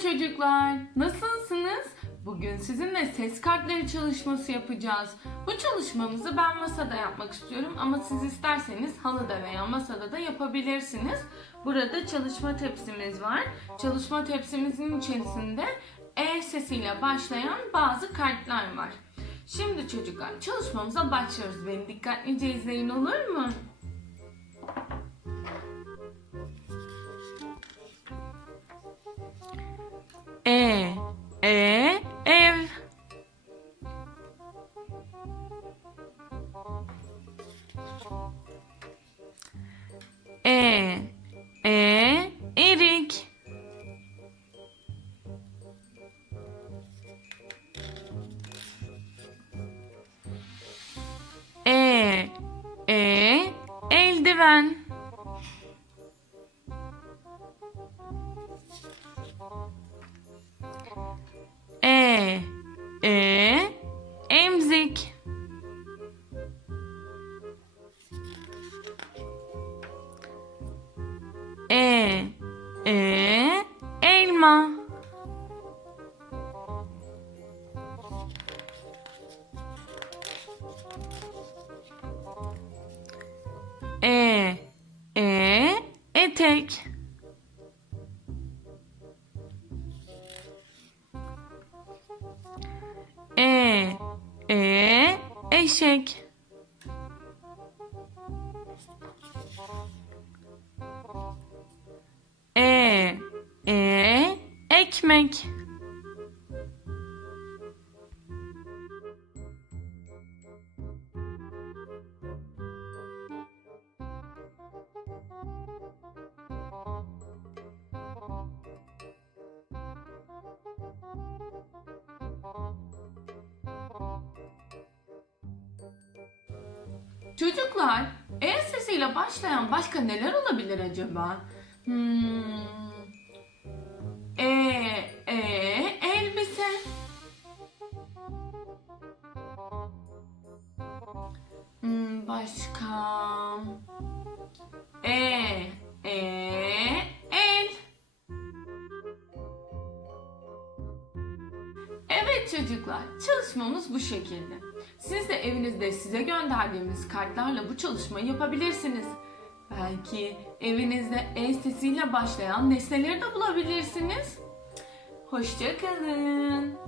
çocuklar. Nasılsınız? Bugün sizinle ses kartları çalışması yapacağız. Bu çalışmamızı ben masada yapmak istiyorum ama siz isterseniz halıda veya masada da yapabilirsiniz. Burada çalışma tepsimiz var. Çalışma tepsimizin içerisinde E sesiyle başlayan bazı kartlar var. Şimdi çocuklar çalışmamıza başlıyoruz. Beni dikkatlice izleyin olur mu? E, ev. E, e, erik. E, e, eldiven. E, emzik. E, e, elma. E, E, eşek. E, e, ekmek. Çocuklar, E sesiyle başlayan başka neler olabilir acaba? Hmm. E, e, elbise. Hmm, başka. E, e, el. Evet çocuklar, çalışmamız bu şekilde. Siz de evinizde size gönderdiğimiz kartlarla bu çalışmayı yapabilirsiniz. Belki evinizde E sesiyle başlayan nesneleri de bulabilirsiniz. Hoşçakalın.